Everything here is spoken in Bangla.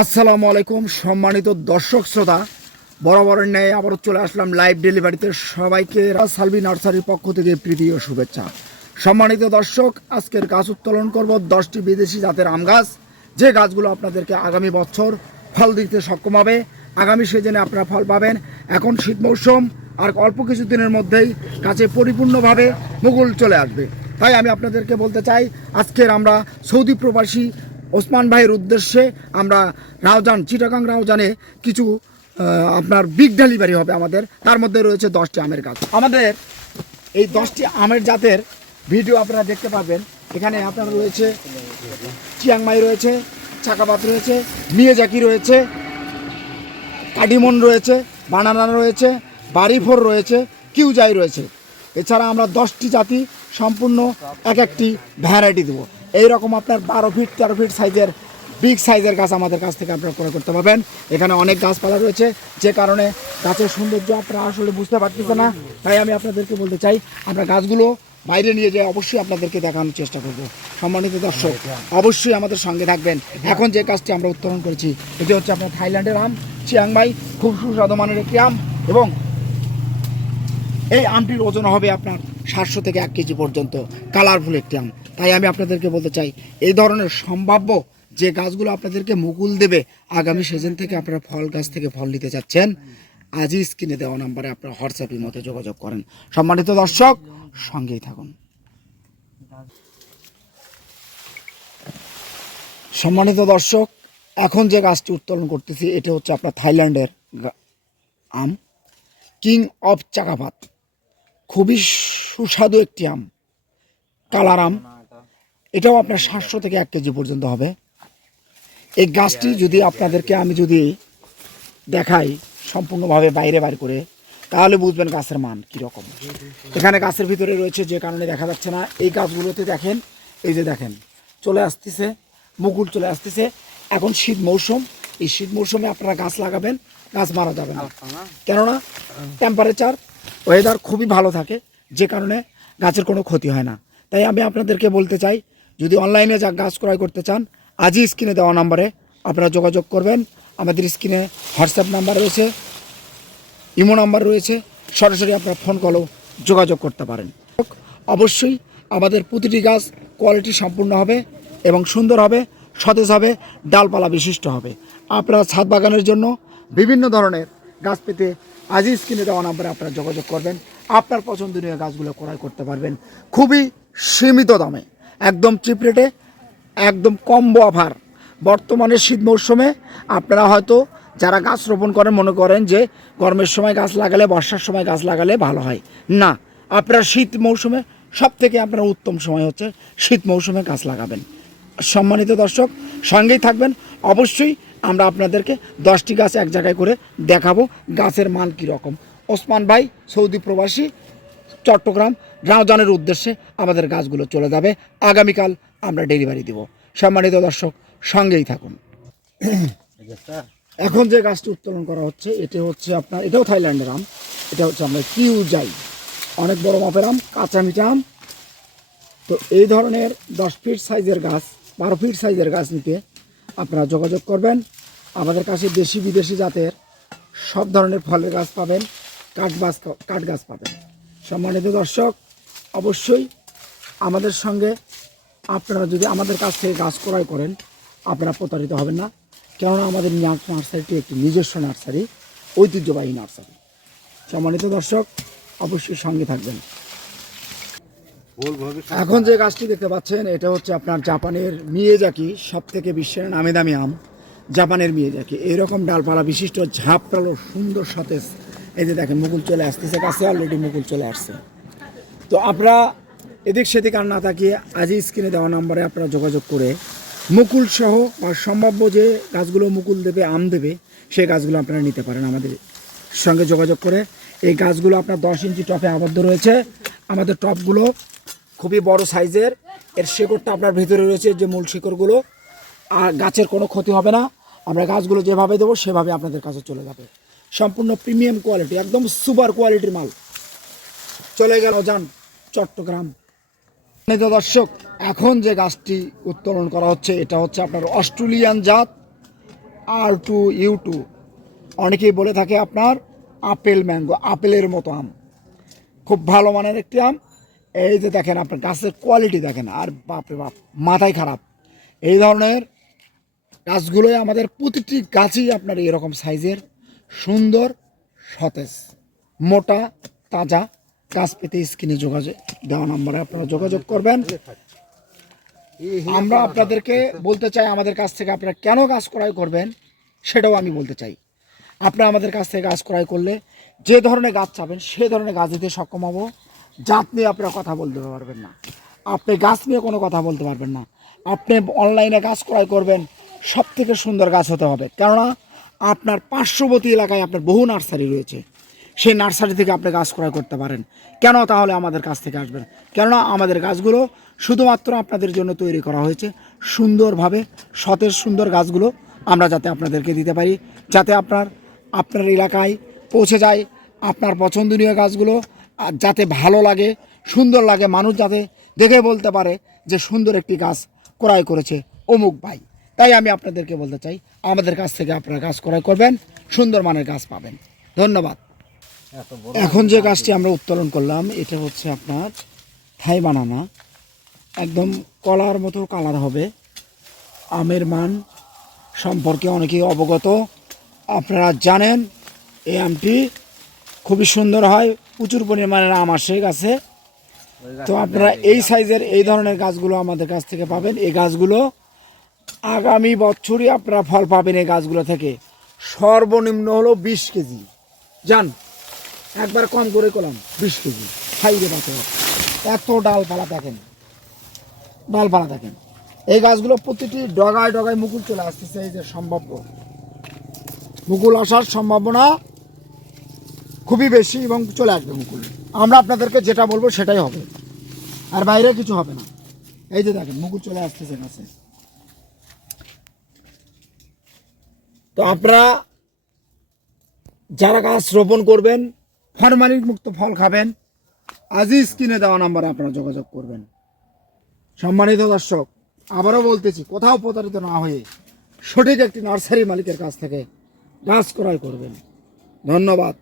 আসসালামু আলাইকুম সম্মানিত দর্শক শ্রোতা, বরাবরের ন্যায় আবারও চলে আসলাম লাইভ ডেলিভারিতে। সবাইকে সালভি নার্সারির পক্ষ থেকে প্রীতি ও শুভেচ্ছা। সম্মানিত দর্শক, আজকের গাছ উত্তোলন করব 10টি বিদেশি জাতের আম গাছ, যে গাছগুলো আপনাদেরকে আগামী বছর ফল দিতে সক্ষম হবে। আগামী সিজনে আপনারা ফল পাবেন। এখন শীত মৌসুম, আর অল্প কিছু দিনের মধ্যেই গাছে পরিপূর্ণভাবে মুকুল চলে আসবে। তাই আমি আপনাদেরকে বলতে চাই, আজকের আমরা সৌদি প্রবাসী ওসমান ভাইয়ের উদ্দেশ্যে আমরা রাউজান, চিটাগাং রাউজানে কিছু আপনার বিগ ডেলিভারি হবে আমাদের। তার মধ্যে রয়েছে 10টি আমের গাছ। আমাদের এই 10টি আমের জাতের ভিডিও আপনারা দেখতে পাবেন। এখানে আপনার রয়েছে চিয়াংমাই রয়েছে, চাকাপাত রয়েছে, মিয়াজাকি রয়েছে, কাডিমন রয়েছে, বানানা রয়েছে, বাড়িফোর রয়েছে, কিউজাই রয়েছে। এছাড়া আমরা 10টি জাতি সম্পূর্ণ এক একটি ভ্যারাইটি দেবো। এইরকম আপনার 12 ফিট 13 ফিট সাইজের বিগ সাইজের গাছ আমাদের কাছ থেকে আপনারা ক্রয় করতে পারবেন। এখানে অনেক গাছপালা রয়েছে, যে কারণে গাছের সৌন্দর্য আপনারা আসলে বুঝতে পারতেছেন না। তাই আমি আপনাদেরকে বলতে চাই, আমরা গাছগুলো বাইরে নিয়ে যেয়ে অবশ্যই আপনাদেরকে দেখানোর চেষ্টা করব। সম্মানিত দর্শক, অবশ্যই আমাদের সঙ্গে থাকবেন। এখন যে গাছটি আমরা উত্তোলন করেছি, এটি হচ্ছে আপনার থাইল্যান্ডের আম চিয়াংমাই, খুব সুস্বাদু মানের একটি আম, এবং এই আমটির ওজন হবে আপনার 700 থেকে 1 কেজি পর্যন্ত। কালারফুল একটি আম। তাই আমি আপনাদেরকে বলতে চাই, এই ধরনের সম্ভাব্য যে গাছগুলো আপনাদেরকে মুকুল দেবে আগামী সিজন থেকে, আপনারা ফল গাছ থেকে ফল নিতে চাচ্ছেন, আজই স্ক্রিনে দেওয়া নাম্বারে আপনারা হোয়াটসঅ্যাপের মতো যোগাযোগ করেন। সম্মানিত দর্শক, সঙ্গেই থাকুন। সম্মানিত দর্শক, এখন যে গাছটি উত্তোলন করতেছি, এটা হচ্ছে আপনার থাইল্যান্ডের আম, কিং অফ চাকাপাত। খুবই সুস্বাদু একটি আম, কালার আম। এটাও আপনার 700 থেকে 1 কেজি পর্যন্ত হবে। এই গাছটি যদি আপনাদেরকে আমি যদি দেখাই সম্পূর্ণভাবে বাইরে বাইর করে, তাহলে বুঝবেন গাছের মান কীরকম। এখানে গাছের ভিতরে রয়েছে, যে কারণে দেখা যাচ্ছে না। এই গাছগুলোতে দেখেন, এই যে দেখেন চলে আসতেছে, মুকুল চলে আসতেছে। এখন শীত মৌসুম, এই শীত মৌসুমে আপনারা গাছ লাগাবেন, গাছ মারা যাবে না। কেননা টেম্পারেচার, ওয়েদার খুবই ভালো থাকে, যে কারণে গাছের কোনো ক্ষতি হয় না। তাই আমি আপনাদেরকে বলতে চাই, যদি অনলাইনে যা গাছ ক্রয় করতে চান, আজই স্ক্রিনে দেওয়া নাম্বারে আপনারা যোগাযোগ করবেন। আমাদের স্ক্রিনে হোয়াটসঅ্যাপ নাম্বার রয়েছে, ইমো নাম্বার রয়েছে, সরাসরি আপনারা ফোন কলেও যোগাযোগ করতে পারেন। অবশ্যই আমাদের প্রতিটি গাছ কোয়ালিটি সম্পূর্ণ হবে এবং সুন্দর হবে, সতেজ হবে, ডালপালা বিশিষ্ট হবে। আপনারা ছাদ বাগানের জন্য বিভিন্ন ধরনের গাছ পেতে আজই স্ক্রিনে দেওয়া নাম্বারে আপনারা যোগাযোগ করবেন। আপনার পছন্দনীয় গাছগুলো ক্রয় করতে পারবেন খুবই সীমিত দামে, একদম চিপ রেটে, একদম কম্বো অফার। বর্তমানে শীত মৌসুমে আপনারা হয়তো যারা গাছ রোপণ করেন মনে করেন যে গরমের সময় গাছ লাগালে, বর্ষার সময় গাছ লাগালে ভালো হয় না। আপনারা শীত মৌসুমে সব থেকে আপনার উত্তম সময় হচ্ছে শীত মৌসুমে গাছ লাগাবেন। সম্মানিত দর্শক, সঙ্গেই থাকবেন। অবশ্যই আমরা আপনাদেরকে 10টি গাছ এক জায়গায় করে দেখাবো, গাছের মান কীরকম। ওসমান ভাই সৌদি প্রবাসী, চট্টগ্রাম রাউজানের উদ্দেশ্যে আমাদের গাছগুলো চলে যাবে। আগামীকাল আমরা ডেলিভারি দেব। সম্মানিত দর্শক, সঙ্গেই থাকুন। এখন যে গাছটি উত্তোলন করা হচ্ছে, এটি হচ্ছে আপনার, এটাও থাইল্যান্ডের আম। এটা হচ্ছে আমরা কিউজাই, অনেক বড় মাপের আম, কাঁচা মিঠা আম। তো এই ধরনের 10 ফিট সাইজের গাছ, 12 ফিট সাইজের গাছ নিতে আপনারা যোগাযোগ করবেন। আমাদের কাছে দেশি বিদেশি জাতের সব ধরনের ফলের গাছ পাবেন, কাঠ গাছ পাবেন। সম্মানিত দর্শক, অবশ্যই আমাদের সঙ্গে আপনারা যদি আমাদের কাছ থেকে গাছ ক্রয় করেন, আপনারা প্রতারিত হবেন না। কেননা আমাদের নার্সারিটি একটি নিজস্ব নার্সারি, ঐতিহ্যবাহী নার্সারি। সম্মানিত দর্শক, অবশ্যই সঙ্গে থাকবেন। এখন যে গাছটি দেখতে পাচ্ছেন, এটা হচ্ছে আপনার জাপানের মিয়াজাকি, সব থেকে বিশ্বের নামি দামি আম, জাপানের মিয়াজাকি। এইরকম ডালপালা বিশিষ্ট, ঝাঁপটালো, সুন্দর সতেজ। এই যে দেখেন মুকুল চলে আসতেছে, গাছে অলরেডি মুকুল চলে আসছে। তো আপনারা এদিক সেদিক আর না তাকিয়ে আজই স্ক্রিনে দেওয়া নাম্বারে আপনারা যোগাযোগ করে মুকুল সহ বা সম্ভাব্য যে গাছগুলো মুকুল দেবে, আম দেবে, সেই গাছগুলো আপনারা নিতে পারেন আমাদের সঙ্গে যোগাযোগ করে। এই গাছগুলো আপনার 10 ইঞ্চি টপে আবদ্ধ রয়েছে। আমাদের টপগুলো খুবই বড় সাইজের। এর শিকড়টা আপনার ভিতরে রয়েছে, যে মূল শিকড়গুলো, আর গাছের কোনো ক্ষতি হবে না। আমরা গাছগুলো যেভাবে দেবো সেভাবে আপনাদের কাছে চলে যাবে। সম্পূর্ণ প্রিমিয়াম কোয়ালিটি, একদম সুপার কোয়ালিটির মাল। চলে গেল যান চট্টগ্রাম। দর্শক, এখন যে গাছটি উত্তোলন করা হচ্ছে, এটা হচ্ছে আপনার অস্ট্রেলিয়ান জাত R2U2, অনেকেই বলে থাকে আপনার আপেল ম্যাঙ্গো, আপেলের মতো আম, খুব ভালো মানের একটি আম। এই যে দেখেন আপনার গাছের কোয়ালিটি দেখেন, আর বাপরে বাপ মাথায় খারাপ। এই ধরনের গাছগুলোই আমাদের প্রতিটি গাছই আপনার এরকম সাইজের, সুন্দর, সতেজ, মোটা, তাজা গাছ পেতে স্ক্রিনে যোগাযোগ দেওয়া নম্বরে আপনারা যোগাযোগ করবেন। আমরা আপনাদেরকে বলতে চাই আমাদের কাছ থেকে আপনারা কেন গাছ ক্রয় করবেন সেটাও আমি বলতে চাই। আপনারা আমাদের কাছ থেকে গাছ ক্রয় করলে যে ধরনের গাছ চাবেন সে ধরনের গাছ দিতে সক্ষম হব। জাত নিয়ে আপনারা কথা বলতে পারবেন না, আপনি গাছ নিয়ে কোনো কথা বলতে পারবেন না। আপনি অনলাইনে গাছ ক্রয় করবেন, সব থেকে সুন্দর গাছ হতে হবে, কেননা আপনার পার্শ্ববর্তী এলাকায় আপনার বহু নার্সারি রয়েছে, সেই নার্সারি থেকে আপনি গাছ ক্রয় করতে পারেন। কেন তাহলে আমাদের কাছ থেকে আসবেন? কেননা আমাদের গাছগুলো শুধুমাত্র আপনাদের জন্য তৈরি করা হয়েছে সুন্দরভাবে, সতেজ সুন্দর গাছগুলো আমরা যাতে আপনাদেরকে দিতে পারি, যাতে আপনার এলাকায় পৌঁছে যায় আপনার পছন্দনীয় গাছগুলো, আর যাতে ভালো লাগে, সুন্দর লাগে, মানুষ যাতে দেখে বলতে পারে যে সুন্দর একটি গাছ ক্রয় করেছে অমুক ভাই। তাই আমি আপনাদেরকে বলতে চাই আমাদের কাছ থেকে আপনারা গাছ ক্রয় করবেন, সুন্দর মানের গাছ পাবেন। ধন্যবাদ। এখন যে গাছটি আমরা উত্তোলন করলাম এটা হচ্ছে আপনার থাই বানানা, একদম কলার মতো কালার হবে। আমের মান সম্পর্কে অনেকেই অবগত, আপনারা জানেন এই আমটি খুবই সুন্দর হয়, প্রচুর পরিমাণের আম আসে গাছে। তো আপনারা এই সাইজের এই ধরনের গাছগুলো আমাদের কাছ থেকে পাবেন। এই গাছগুলো আগামী বছরই আপনারা ফল পাবেন এই গাছগুলো থেকে। সর্বনিম্ন হলো 20 কেজি, যান একবার কম করে করলাম 20 কেজি খাইয়ে পাতে। এত ডালপালা দেখেন, ডালপালা দেখেন। এই গাছগুলো প্রতিটি ডগায় ডগায় মুকুল চলে আসতেছে, এই যে সম্ভাব্য মুকুল আসার সম্ভাবনা খুবই বেশি এবং চলে আসবে মুকুল। আমরা আপনাদেরকে যেটা বলবো সেটাই হবে, আর বাইরে কিছু হবে না। এই যে দেখেন মুকুল চলে আসতেছে গাছে। তো আপনারা যারা গাছ রোপণ করবেন, ফরমালিন মুক্ত ফল খাবেন, আজই স্ক্রিনে দেওয়া নাম্বারে আপনারা যোগাযোগ করবেন। সম্মানিত দর্শক, আবারও বলতেছি, কোথাও প্রতারিত না হয়ে সঠিক একটি নার্সারি মালিকের কাছ থেকে গাছ ক্রয় করবেন। ধন্যবাদ।